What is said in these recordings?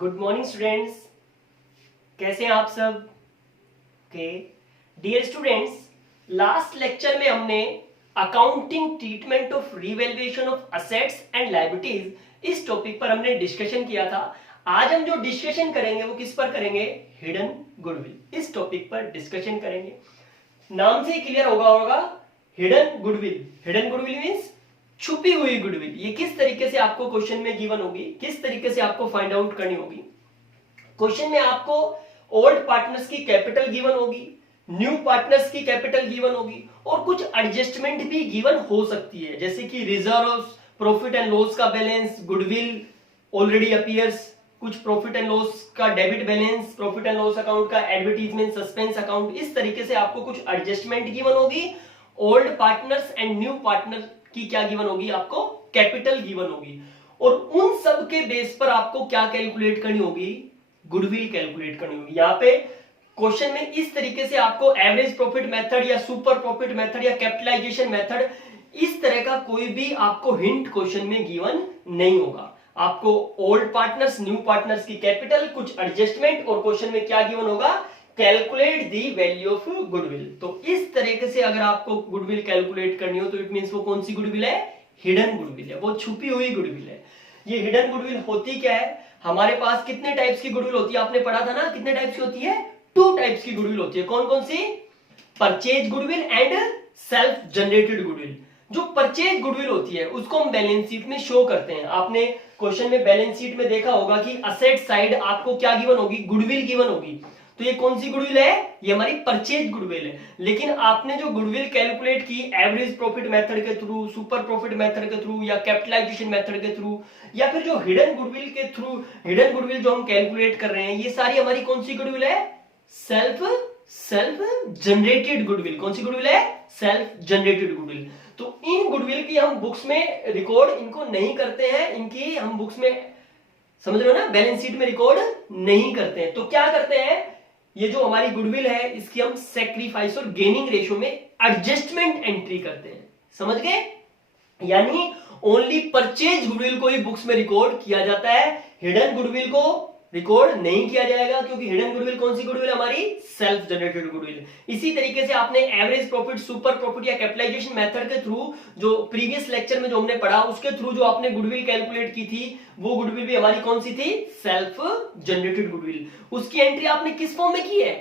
Good morning students, कैसे हैं आप सब? Okay dear students, last lecture में हमने accounting treatment of revaluation of assets and liabilities इस टॉपिक पर हमने डिस्कशन किया था। आज हम जो डिस्कशन करेंगे वो किस पर करेंगे? हिडन गुडविल, इस टॉपिक पर डिस्कशन करेंगे। नाम से क्लियर होगा hidden goodwill. Hidden goodwill means छुपी हुई गुडविल। ये किस तरीके से आपको क्वेश्चन में गिवन होगी, किस तरीके से आपको फाइंड आउट करनी होगी। क्वेश्चन में आपको ओल्ड पार्टनर्स की कैपिटल गिवन होगी, न्यू पार्टनर्स की कैपिटल गिवन होगी और कुछ एडजस्टमेंट भी गिवन हो सकती है, जैसे कि रिजर्व, प्रॉफिट एंड लॉस का बैलेंस, गुडविल ऑलरेडी अपीयर्स, कुछ प्रॉफिट एंड लॉस का debit balance, profit and loss account का एडवर्टीजमेंट, सस्पेंस अकाउंट। इस तरीके से आपको कुछ एडजस्टमेंट गिवन होगी। Old partners and new partner की क्या गिवन होगी? आपको कैपिटल गिवन होगी और उन सब के बेस पर आपको क्या कैलकुलेट करनी होगी? गुडविल कैलकुलेट करनी होगी। यहाँ पे क्वेश्चन में इस तरीके से आपको एवरेज प्रॉफिट मेथड या सुपर प्रॉफिट मेथड या कैपिटलाइजेशन मेथड, इस तरह का कोई भी आपको हिंट क्वेश्चन में गिवन नहीं होगा। आपको ओल्ड पार्टनर्स, न्यू पार्टनर्स की कैपिटल, कुछ एडजस्टमेंट और क्वेश्चन में क्या गिवन होगा? Calculate the value of goodwill. तो इस तरीके से अगर आपको गुडविल कैलकुलेट करनी हो तो इट मींस वो कौन सी गुडविल है? हिडन गुडविल है, वो छुपी हुई गुडविल है। ये हिडन गुडविल होती क्या है? हमारे पास कितने टाइप्स की गुडविल होती है? आपने पढ़ा था ना, कितने टाइप्स की होती है? 2 टाइप्स की गुडविल होती है। कौन कौन सी? Purchase goodwill and self generated goodwill. जो परचेज गुडविल होती है उसको हम बैलेंस शीट में शो करते हैं। आपने क्वेश्चन में बैलेंस शीट में देखा होगा कि असेट साइड आपको क्या गिवन होगी? गुडविल गिवन होगी। तो ये कौन सी गुडविल है? ये हमारी परचेज गुडविल है। लेकिन आपने जो गुडविल कैलकुलेट की एवरेज प्रॉफिट मेथड के थ्रू, सुपर प्रॉफिट मेथड के थ्रू या कैपिटलाइजेशन मेथड के थ्रू या फिर जो हिडन गुडविल के थ्रू, हिडन गुडविल जो हम कैलकुलेट कर रहे हैं, ये सारी हमारी कौन सी गुडविल है? Self generated goodwill. कौन सी गुडविल है? Self generated goodwill. तो इन गुडविल की हम बुक्स में रिकॉर्ड इनको नहीं करते हैं, इनकी हम बुक्स में, समझ रहे हो ना, बैलेंस शीट में रिकॉर्ड नहीं करते हैं। तो क्या करते हैं? ये जो हमारी गुडविल है इसकी हम सैक्रिफाइस और गेनिंग रेशियो में एडजस्टमेंट एंट्री करते हैं। समझ गए? यानी ओनली परचेज गुडविल को ही बुक्स में रिकॉर्ड किया जाता है, हिडन गुडविल को रिकॉर्ड नहीं किया जाएगा, क्योंकि हिडन गुडविल कौन सी गुडविल है? हमारी सेल्फ जनरेटेड गुडविल। इसी तरीके से आपने एवरेज प्रॉफिट, सुपर प्रॉफिट या कैपिटलाइजेशन मेथड के थ्रू, जो प्रीवियस लेक्चर में जो हमने पढ़ा उसके थ्रू जो आपने गुडविल कैलकुलेट की थी, वो गुडविल भी हमारी कौन सी थी? Self generated goodwill. उसकी एंट्री आपने किस फॉर्म में की है?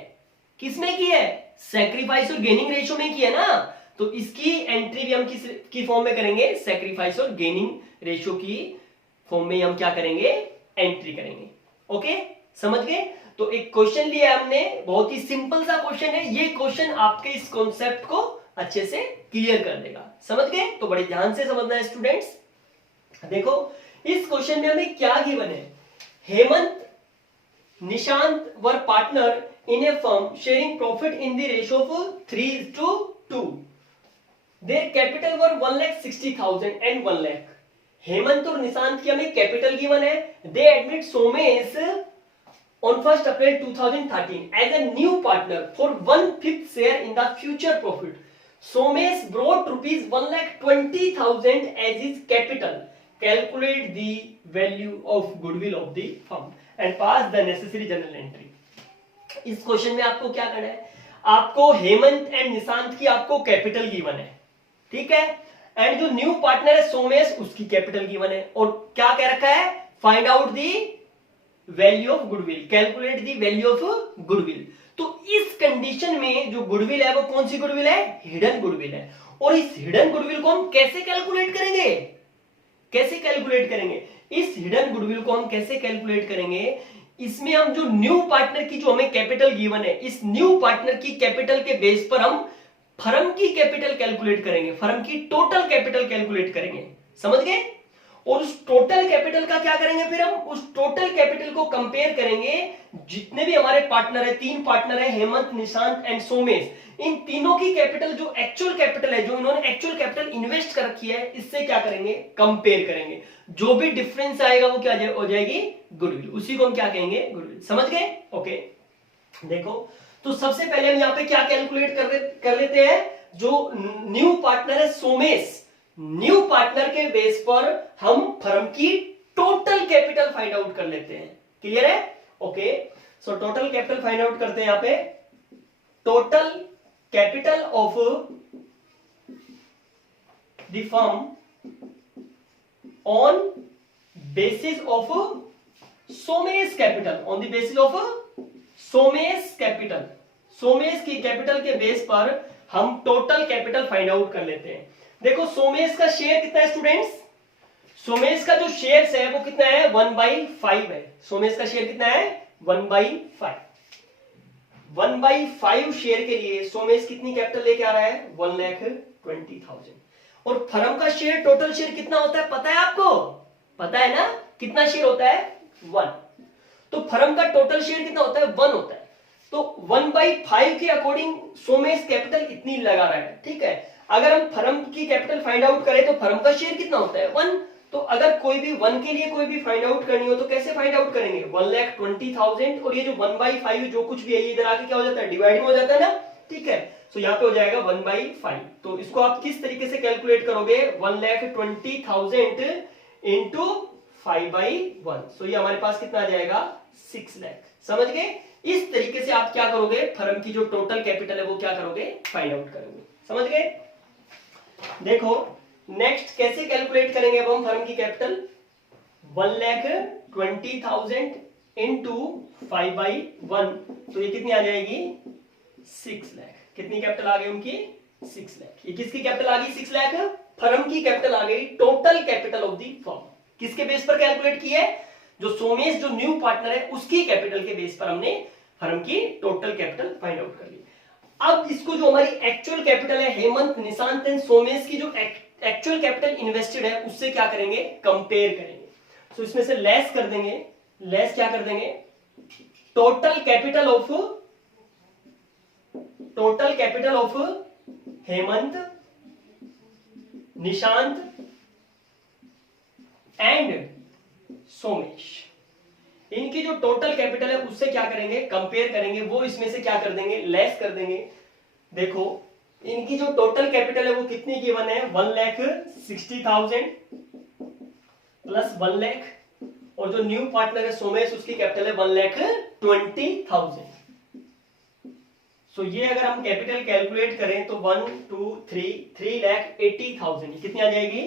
किस में की है? सैक्रिफाइस और गेनिंग रेशियो में की है ना। तो इसकी एंट्री भी हम किस की फॉर्म में करेंगे? सैक्रिफाइस और गेनिंग रेशियो की फॉर्म में हम क्या करेंगे? एंट्री करेंगे। ओके, समझ गए? तो एक क्वेश्चन लिया हमने, बहुत ही सिंपल सा क्वेश्चन है। ये क्वेश्चन आपके इस कॉन्सेप्ट को अच्छे से क्लियर कर देगा। समझ गए? तो बड़े ध्यान से समझना है स्टूडेंट्स। देखो इस क्वेश्चन में हमें क्या गिवन है? Hemant, Nishant were partner in a firm sharing profit in the ratio of 3:2। Their capital were 1,60,000 and 1 lakh. Hemant और निशांत की हमें कैपिटल गिवन है। They admit Somesh on 1st April 2013 as a new partner for 1/5 share in the future profit. Somesh brought rupees 1,20,000 as his capital. Calculate the value of goodwill of the firm and pass the necessary journal entry. इस question में आपको क्या करना है? आपको Hemant and Nishant की आपको capital given है, ठीक है, एंड जो न्यू पार्टनर है सोमेश, उसकी कैपिटल गिवन है और क्या कह रखा है? Find out the value of goodwill, calculate the value of goodwill. तो इस कंडीशन में जो गुडविल है वो कौन सी गुडविल है? हिडन गुडविल है। और इस हिडन गुडविल को हम कैसे कैलकुलेट करेंगे? कैसे कैलकुलेट करेंगे? इस हिडन गुडविल को हम कैसे कैलकुलेट करेंगे? इसमें हम जो न्यू पार्टनर की जो हमें कैपिटल गिवन है, इस न्यू पार्टनर की कैपिटल के बेस पर हम फर्म की कैपिटल कैलकुलेट करेंगे, फर्म की टोटल कैपिटल कैलकुलेट करेंगे। समझ गए? और उस टोटल कैपिटल का क्या करेंगे? फिर हम उस टोटल कैपिटल को कंपेयर करेंगे, जितने भी हमारे पार्टनर है, 3 पार्टनर है, हेमंत, निशांत एंड सोमेश, इन तीनों की कैपिटल, जो एक्चुअल कैपिटल है, जो इन्होंने एक्चुअल कैपिटल इन्वेस्ट कर रखी है, इससे क्या करेंगे? कंपेयर करेंगे। जो भी डिफरेंस आएगा वो क्या हो जाएगी? गुडविल। उसी को हम क्या कहेंगे? गुडविल। समझ गए? ओके, देखो तो सबसे पहले हम यहाँ पे क्या कैलकुलेट कर लेते हैं? जो न्यू पार्टनर है सोमेश, न्यू पार्टनर के बेस पर हम फर्म की टोटल कैपिटल फाइंड आउट कर लेते हैं। क्लियर है? Okay, so total capital find out करते हैं यहां पे। Total capital of the firm on basis of Somesh capital, on the basis of Somesh capital, Somesh की कैपिटल के बेस पर हम टोटल कैपिटल फाइंड आउट कर लेते हैं। देखो सोमेश का शेयर कितना है स्टूडेंट्स? सोमेश का जो शेयर है वो कितना है? 1/5 है। सोमेश का शेयर कितना है? 1/5। 1/5 शेयर के लिए सोमेश कितनी कैपिटल लेके आ रहा है? 1,20,000। और फर्म का शेयर, टोटल शेयर कितना होता है पता है आपको? पता है ना कितना शेयर होता है? 1। तो फर्म का टोटल शेयर कितना होता है? 1 होता है। तो 1/5 के अकॉर्डिंग सोमेश कैपिटल इतनी लगा रहा है, ठीक है। अगर हम फर्म की कैपिटल फाइंड आउट करें तो फर्म का शेयर कितना होता है? 1। तो अगर कोई भी 1 के लिए कोई भी फाइंड आउट करनी हो तो कैसे फाइंड आउट करेंगे? 1,20,000 और ये जो 1/5 जो कुछ भी है इधर आके क्या हो जाता है? डिवाइड में हो जाता है ना, ठीक है। तो यहाँ पे हो जाएगा 1/5। तो इसको आप किस तरीके से कैलकुलेट करोगे? 1,20,000 इंटू 5/1। सो ये हमारे पास कितना आ जाएगा? 6 लाख। समझ गए? इस तरीके से आप क्या करोगे? फर्म की जो टोटल कैपिटल है वो क्या करोगे? फाइंड आउट करोगे। समझ गए? देखो नेक्स्ट कैसे कैलकुलेट करेंगे अब हम फर्म की कैपिटल? 1,20,000 इंटू 5/1। तो ये कितनी आ जाएगी? 6 लाख। कितनी कैपिटल आ गई उनकी? 6 लाख। ये किसकी कैपिटल आ गई? 6 लाख फर्म की कैपिटल आ गई। Total capital of the firm किसके बेस पर कैलकुलेट की है? जो सोमेश जो न्यू पार्टनर है उसकी कैपिटल के बेस पर हमने फर्म की टोटल कैपिटल फाइंड आउट कर ली। अब इसको जो हमारी एक्चुअल कैपिटल है हेमंत, निशांत एंड सोमेश की जो एक्चुअल कैपिटल इन्वेस्टेड है उससे क्या करेंगे? कंपेयर करेंगे। सो इसमें से लेस कर देंगे। लेस क्या कर देंगे? Total capital of Hemant, Nishant and Somesh, इनकी जो टोटल कैपिटल है उससे क्या करेंगे? कंपेयर करेंगे। वो इसमें से क्या कर देंगे? लेस कर देंगे। देखो इनकी जो टोटल कैपिटल है वो कितनी गिवन है? 1,60,000 प्लस 1 लाख, और जो न्यू पार्टनर है सोमेश उसकी कैपिटल है 1,20,000। सो ये अगर हम कैपिटल कैलकुलेट करें तो 1 2 3,80,000 कितनी आ जाएगी?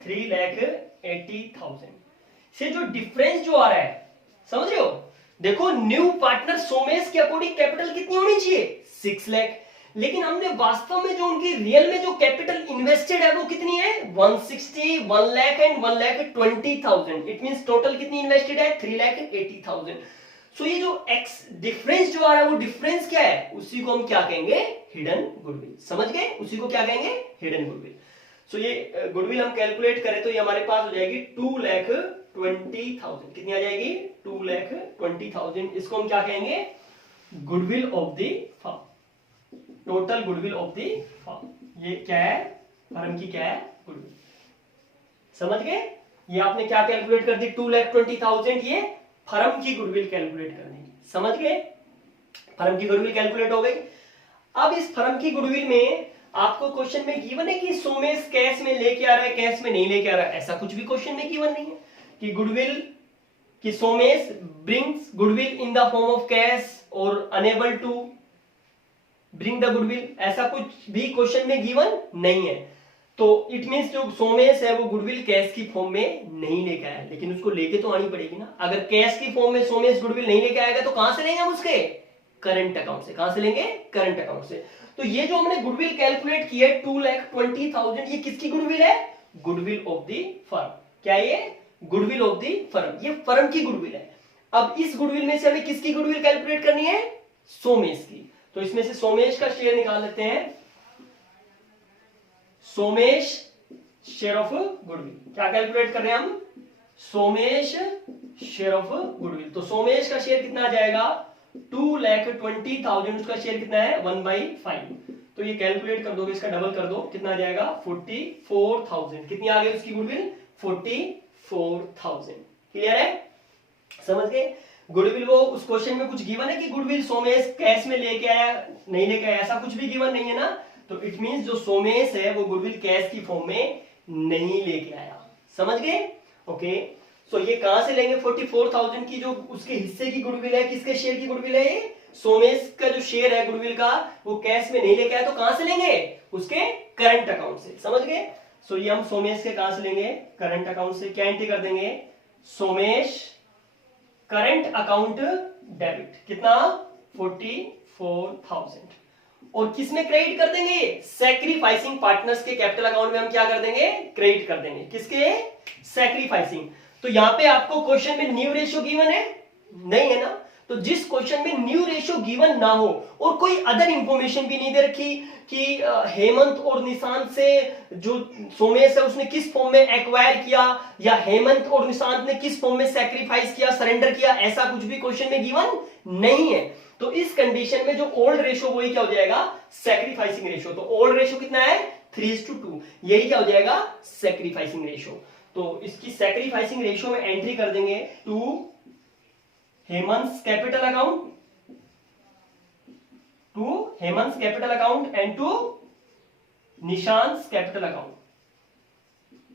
3,80,000 से जो डिफरेंस जो आ रहा है, समझ रहे हो? देखो न्यू पार्टनर सोमेश के अकॉर्डिंग कैपिटल कितनी होनी चाहिए? 6 लाख। लेकिन हमने वास्तव में जो उनकी रियल में जो कैपिटल इन्वेस्टेड है वो कितनी है? 160, 1 lakh and 1,20,000। It means total कितनी इन्वेस्टेड है? 3,80,000। सो ये जो एक्स डिफरेंस जो आ रहा है वो डिफरेंस क्या है? उसी को हम क्या कहेंगे? Hidden goodwill. समझ गए? उसी को क्या कहेंगे? Hidden goodwill. सो ये गुडविल हम कैलकुलेट करें तो ये हमारे पास हो जाएगी 2,20,000। कितनी आ जाएगी? 2,20,000। इसको हम क्या कहेंगे? Goodwill of the firm, total goodwill of the firm. ये क्या है? फर्म की क्या है? गुडविल। समझ गए? ये आपने क्या कैलकुलेट कर दी? 2,20,000 ये फर्म की गुडविल कैलकुलेट करनी। समझ गए? फर्म की गुडविल कैलकुलेट हो गई। अब इस फर्म की गुडविल में आपको क्वेश्चन में गिवन है कि सोमेश कैश में लेके आ रहा है, कैश में नहीं लेके आ रहा है, ऐसा कुछ भी क्वेश्चन में गिवन नहीं है कि गुडविल कि Somesh brings goodwill in the form of cash और unable to bring the goodwill, ऐसा कुछ भी क्वेश्चन में गिवन नहीं है। तो इट मींस जो सोमेश है वो गुडविल कैश की फॉर्म में नहीं लेके आया, लेकिन उसको लेके तो आनी पड़ेगी ना। अगर कैश की फॉर्म में सोमेश गुडविल नहीं लेके आएगा तो कहां से लेंगे हम उसके? करंट अकाउंट से। कहां से लेंगे? करंट अकाउंट से। तो ये जो हमने गुडविल कैलकुलेट की है 2,20,000, ये किसकी गुडविल है? Goodwill of the firm. क्या ये? Goodwill of the firm. ये फर्म की गुडविल है। अब इस गुडविल में से हमें किसकी गुडविल कैलकुलेट करनी है? सोमेश की। तो इसमें से सोमेश का शेयर निकाल लेते हैं। सोमेश शेयर ऑफ गुडविल क्या कैलकुलेट कर रहे हैं हम? Somesh share of goodwill. तो सोमेश का शेयर कितना आ जाएगा? 2,20,000। उसका शेयर कितना है? 1/5। तो ये कैलकुलेट कर दोगे, इसका डबल कर दो, कितना आ जाएगा? 44,000। कितनी आ गई उसकी गुडविल? 44,000। क्लियर है? समझ गए? गुडविल वो उस क्वेश्चन में कुछ गिवन है कि गुडविल सोमेश कैश में लेके आया नहीं लेके आया, ऐसा कुछ भी गिवन नहीं है ना। तो इट मींस जो सोमेश है वो गुडविल कैश की फॉर्म में नहीं लेके आया। समझ गए? ओके। सो ये कहां से लेंगे 44,000 की जो उसके हिस्से की गुडविल है, किसके शेयर की गुडविल है, ये सोमेश का जो शेयर है गुडविल का, वो कैश में नहीं लेके आया तो कहां से लेंगे, उसके करंट अकाउंट से। समझ गए। सो ये हम सोमेश के कहां से लेंगे, करंट अकाउंट से। क्या एंट्री कर देंगे, सोमेश करंट अकाउंट डेबिट, कितना 44,000। और किसमें क्रेडिट कर देंगे, सैक्रिफाइसिंग पार्टनर्स के कैपिटल अकाउंट में हम क्या कर देंगे, क्रेडिट कर देंगे। किसके, सैक्रिफाइसिंग। तो यहां पे आपको क्वेश्चन में न्यू रेशियो गिवन है, नहीं है ना। तो जिस क्वेश्चन में न्यू रेशियो गिवन ना हो और कोई अदर इंफॉर्मेशन भी नहीं दे रखी कि हेमंत और निशांत से जो सोमेश है उसने किस फॉर्म में एक्वायर किया, या हेमंत और निशांत ने किस फॉर्म में सैक्रिफाइस किया, सरेंडर किया, ऐसा कुछ भी क्वेश्चन में गिवन नहीं है, तो इस कंडीशन में जो ओल्ड रेशियो वही क्या हो जाएगा, सैक्रिफाइसिंग रेशियो। तो ओल्ड रेशियो कितना है 3:2, यही क्या हो जाएगा, सैक्रिफाइसिंग रेशियो। तो इसकी सैक्रिफाइसिंग रेशियो में एंट्री कर देंगे to Hemant capital account, to Hemant capital account and to Nishant capital account,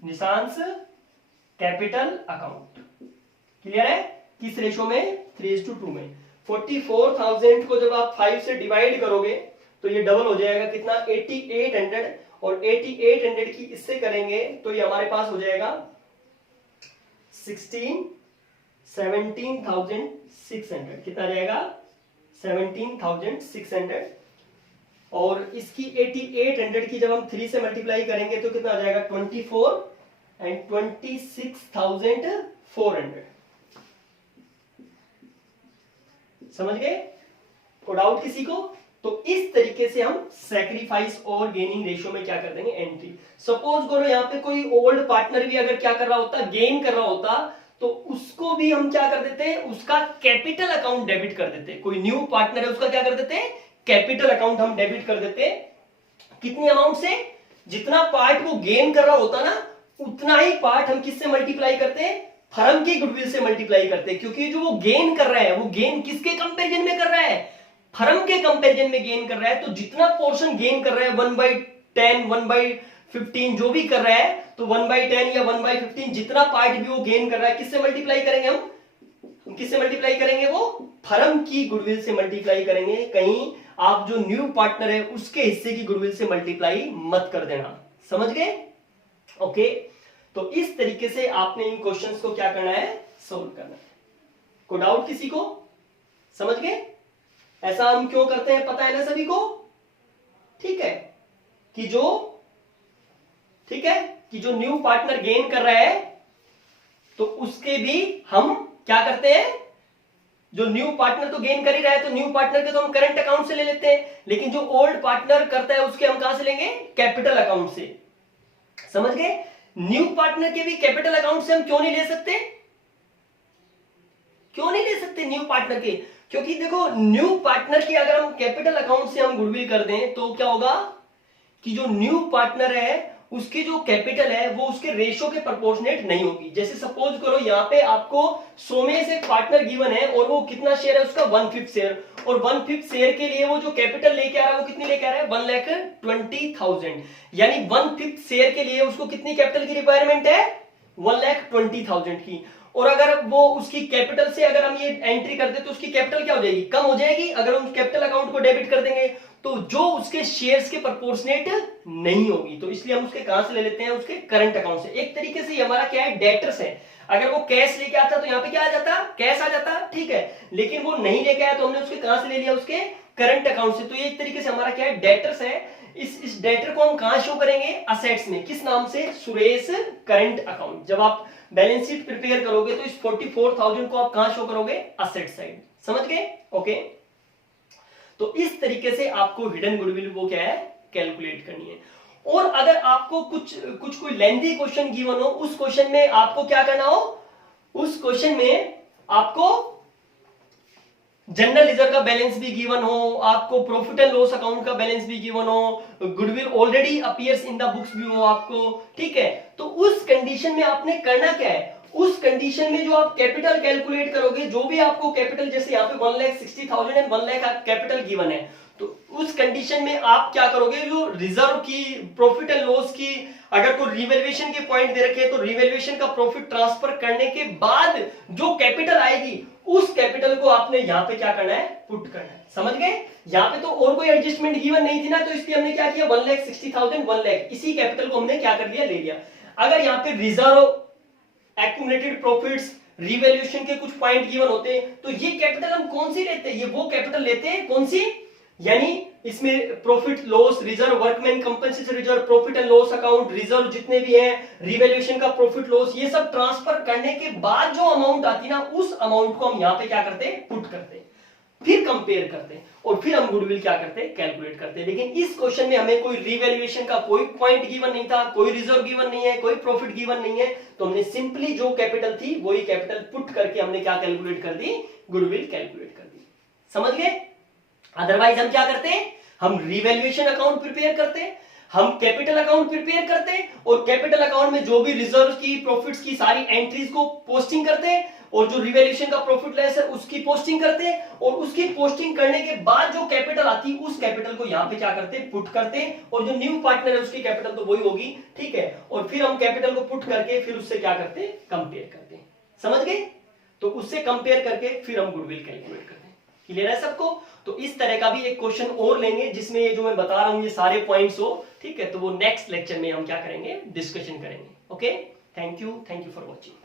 Nishant capital account. Clear है, किस रेशियो में, 3:2 में। 44,000 को जब आप 5 से डिवाइड करोगे तो ये डबल हो जाएगा, कितना 8800, और 8800 की इससे करेंगे तो ये हमारे पास हो जाएगा 17,600, कितना जाएगा 17,600। और इसकी 8800 की जब हम 3 से मल्टीप्लाई करेंगे तो कितना आ जाएगा 24 एंड 26,400। समझ गए, को डाउट किसी को। तो इस तरीके से हम सैक्रिफाइस और गेनिंग रेशियो में क्या कर देंगे, एंट्री। सपोज करो यहाँ पे कोई ओल्ड पार्टनर भी अगर क्या कर रहा होता, गेन कर रहा होता, तो उसको भी हम क्या कर देते, उसका कैपिटल अकाउंट डेबिट कर देते। कोई न्यू पार्टनर है उसका क्या कर देते, कैपिटल अकाउंट हम डेबिट कर देते। कितनी अमाउंट से, जितना पार्ट वो गेन कर रहा होता ना, उतना ही पार्ट हम किससे मल्टीप्लाई करते हैं, फर्म की गुडविल से मल्टीप्लाई करते हैं। क्योंकि जो वो गेन कर रहा है, वो गेन किसके कंपैरिजन में कर रहा है, फर्म के कंपैरिजन में गेन कर रहा है। तो जितना पोर्शन गेन कर रहा है 1/10, 1/15 जो भी कर रहा है, तो 1/10 या 1/15 जितना पार्ट भी वो गेन कर रहा है, किससे मल्टीप्लाई करेंगे हम किससे मल्टीप्लाई करेंगे, वो फर्म की गुडविल से मल्टीप्लाई करेंगे। कहीं आप जो न्यू पार्टनर है उसके हिस्से की गुडविल से मल्टीप्लाई मत कर देना। समझ गए, ओके। तो इस तरीके से आपने इन क्वेश्चंस को क्या करना है, सोल्व करना है। को डाउट किसी को, समझ गए। ऐसा हम क्यों करते हैं पता है ना सभी को, ठीक है, कि जो न्यू पार्टनर गेन कर रहा है तो उसके भी हम क्या करते हैं, जो न्यू पार्टनर तो गेन कर ही रहा है तो न्यू पार्टनर के तो हम करंट अकाउंट से ले लेते हैं, लेकिन जो ओल्ड पार्टनर करता है उसके हम कहां से लेंगे, कैपिटल अकाउंट से। समझ गए। न्यू पार्टनर के भी कैपिटल अकाउंट से हम क्यों नहीं ले सकते, न्यू पार्टनर के, क्योंकि देखो न्यू पार्टनर की अगर हम कैपिटल अकाउंट से हम गुडविल कर दें तो क्या होगा कि जो न्यू पार्टनर है उसकी जो कैपिटल है वो उसके रेशियो के प्रोपोर्शनेट नहीं होगी। जैसे सपोज करो यहाँ पे आपको सोमेश एक पार्टनर गिवन है और वो कितना शेयर है उसका 1/5 शेयर, और 1/5 शेयर के लिए वो जो कैपिटल लेके आ रहा है वो कितनी लेके आ रहा है 1,20,000, यानी 1/5 शेयर के लिए उसको कितनी कैपिटल की रिक्वायरमेंट है 1,20,000 की। और अगर वो उसकी कैपिटल से अगर हम ये एंट्री कर दे तो उसकी कैपिटल क्या हो जाएगी, कम हो जाएगी। अगर हम कैपिटल अकाउंट को डेबिट कर देंगे तो जो उसके शेयर्स के प्रोपोर्शनेट नहीं होगी, तो इसलिए हम उसके कहां से ले लेते हैं, उसके करंट अकाउंट से। एक तरीके से हमारा क्या है, डेटर्स है। अगर वो कैश लेके आता तो यहाँ पे क्या आ जाता, कैश आ जाता, ठीक है, लेकिन वो नहीं लेके आया तो हमने उसके कहां से ले लिया, उसके करंट अकाउंट से। तो ये एक तरीके से हमारा क्या है, डेटर्स है। इस डेटर को हम कहां शो करेंगे, असेट्स में। किस नाम से, सुरेश करंट अकाउंट। जब आप बैलेंस शीट प्रिपेयर करोगे तो इस 44,000 को आप कहां शो करोगे, असेट साइड। समझ गए, ओके। तो इस तरीके से आपको हिडन गुडविल वो क्या है, कैलकुलेट करनी है। और अगर आपको कुछ कोई लेंथी क्वेश्चन गिवन हो, उस क्वेश्चन में आपको क्या करना हो, उस क्वेश्चन में आपको जनरल रिजर्व का बैलेंस भी गिवन हो, आपको प्रॉफिट एंड लॉस अकाउंट का बैलेंस भी गिवन हो, goodwill already appears in the books भी हो आपको, ठीक है। तो उस कंडीशन में आपने करना क्या है, उस कंडीशन में जो आप कैपिटल कैलकुलेट करोगे, जो भी आपको कैपिटल, जैसे यहाँ पे 1,60,000 एंड 1 लाख कैपिटल गिवन है, तो उस कंडीशन में आप क्या करोगे, जो रिजर्व की प्रॉफिट एंड लॉस की अगर कोई रिवैल्यूएशन के पॉइंट दे रखे हैं तो रिवैल्यूएशन का प्रॉफिट ट्रांसफर करने के बाद जो कैपिटल आएगी उस कैपिटल को आपने यहां पे क्या करना है, पुट करना है। समझ गए? यहां पे तो और कोई एडजस्टमेंट गिवन नहीं थी ना, तो इसलिए हमने क्या किया, 1,60,000 1 लाख इसी कैपिटल को हमने क्या कर लिया, ले लिया। अगर यहाँ पे रिजर्व, एक्यूमुलेटेड प्रॉफिट्स, रिवैल्यूएशन के कुछ पॉइंट गिवन होते हैं तो ये कैपिटल हम कौन सी लेते हैं, ये वो कैपिटल लेते हैं कौन सी, यानी इसमें profit loss reserve, workman compensation reserve, profit and loss account, reserve जितने भी हैं, रिवैल्यूएशन का प्रॉफिट लॉस, ये सब ट्रांसफर करने के बाद जो अमाउंट आती ना, उस अमाउंट को हम यहां पे क्या करते हैं, पुट करते हैं, फिर कंपेयर करते हैं और फिर हम गुडविल क्या करते हैं, कैलकुलेट करते हैं। लेकिन इस क्वेश्चन में हमें कोई रिवैल्यूएशन का कोई पॉइंट गिवन नहीं था, कोई रिजर्व गिवन नहीं है, कोई प्रॉफिट गिवन नहीं है, तो हमने सिंपली जो कैपिटल थी वही कैपिटल पुट करके हमने क्या कैलकुलेट कर दी, गुडविल कैलकुलेट कर दी। समझ गए? अदरवाइज हम क्या करते हैं, हम रिवैल्यूएशन अकाउंट प्रिपेयर करते हैं, हम कैपिटल अकाउंट प्रिपेयर करते हैं और कैपिटल अकाउंट में जो भी रिजर्व की, प्रॉफिट्स की सारी एंट्रीज को पोस्टिंग करते हैं और जो रिवैल्यूएशन का प्रॉफिट लॉस है उसकी पोस्टिंग करते हैं और उसकी पोस्टिंग करने के बाद जो कैपिटल आती है उस कैपिटल को यहां पे क्या करते हैं, पुट करते हैं और जो न्यू पार्टनर है उसकी कैपिटल तो वही होगी, ठीक है, और फिर हम कैपिटल को पुट करके फिर उससे क्या करते हैं, कंपेयर करते हैं। समझ गए? तो उससे कंपेयर करके फिर हम गुडविल कैलकुलेट करते हैं। क्लियर है सबको? तो इस तरह का भी एक क्वेश्चन और लेंगे जिसमें ये जो मैं बता रहा हूं ये सारे पॉइंट्स हो, ठीक है, तो वो नेक्स्ट लेक्चर में हम क्या करेंगे, डिस्कशन करेंगे। Okay, thank you for watching.